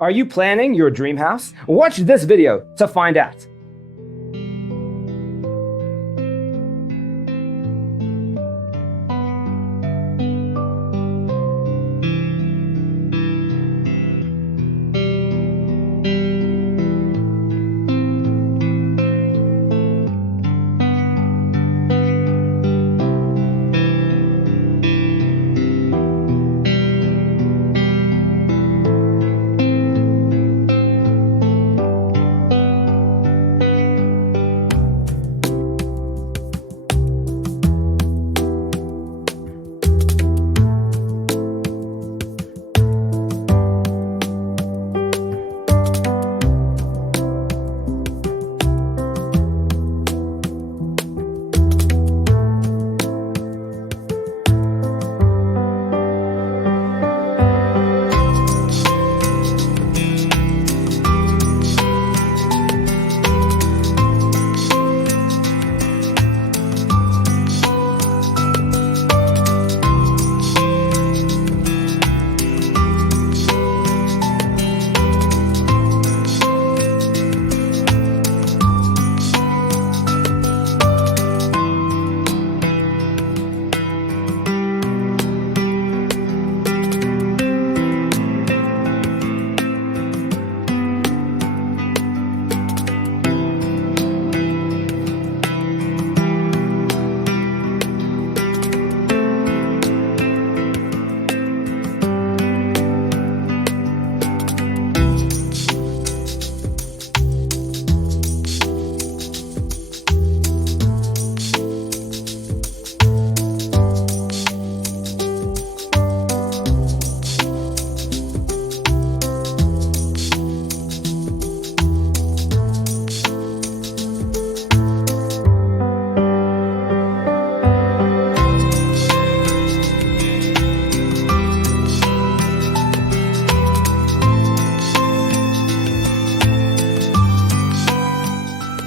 Are you planning your dream house? Watch this video to find out.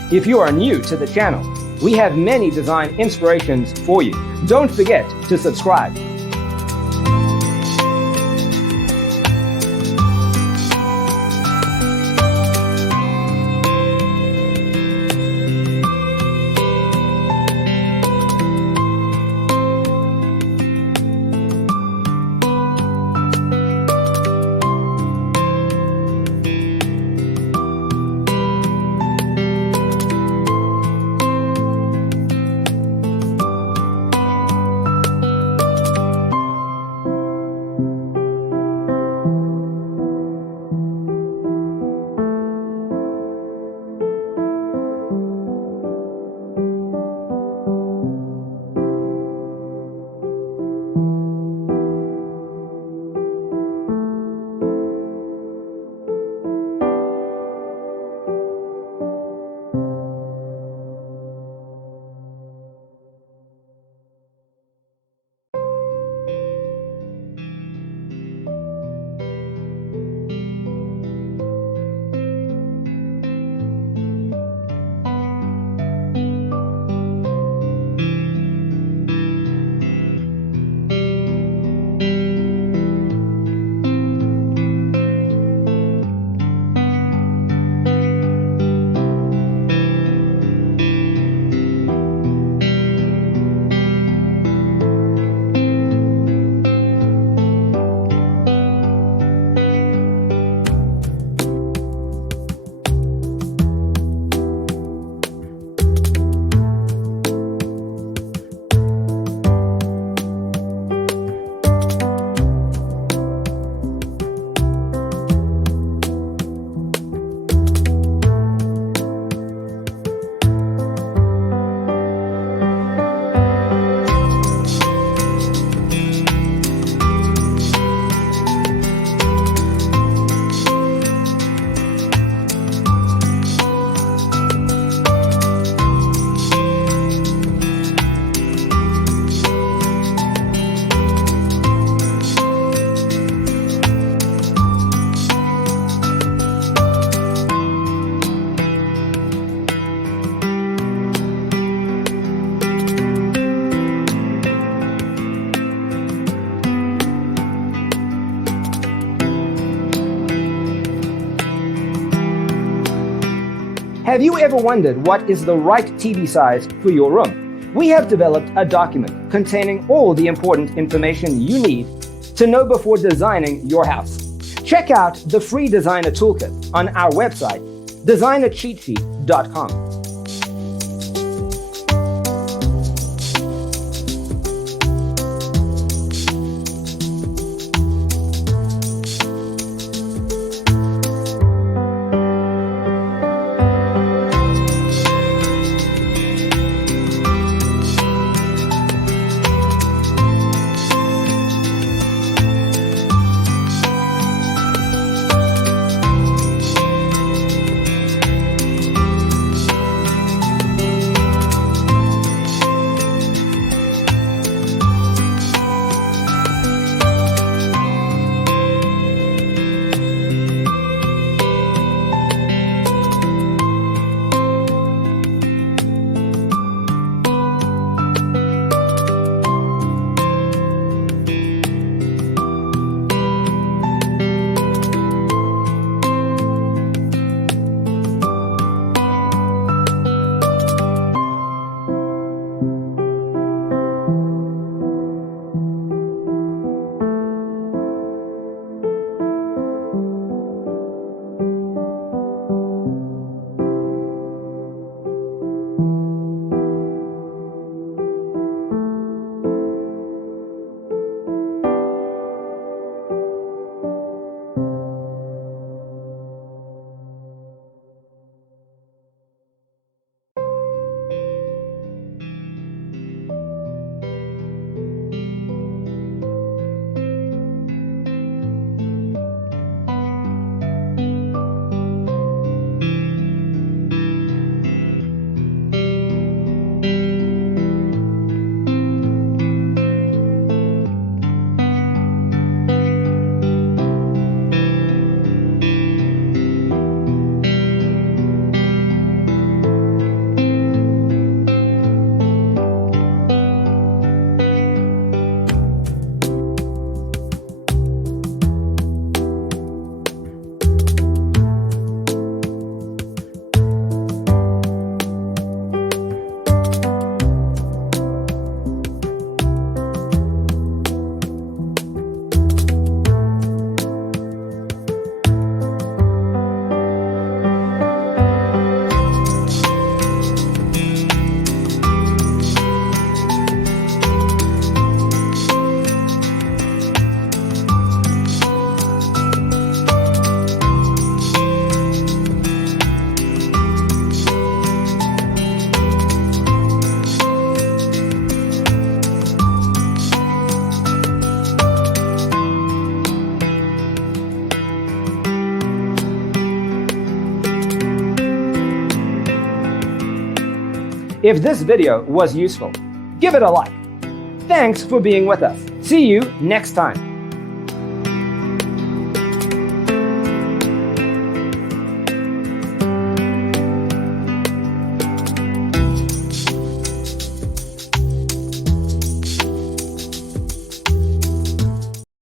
If you are new to the channel, we have many design inspirations for you. Don't forget to subscribe. Have you ever wondered what is the right TV size for your room? We have developed a document containing all the important information you need to know before designing your house. Check out the free designer toolkit on our website, designercheatsheet.com. If this video was useful, give it a like. Thanks for being with us. See you next time.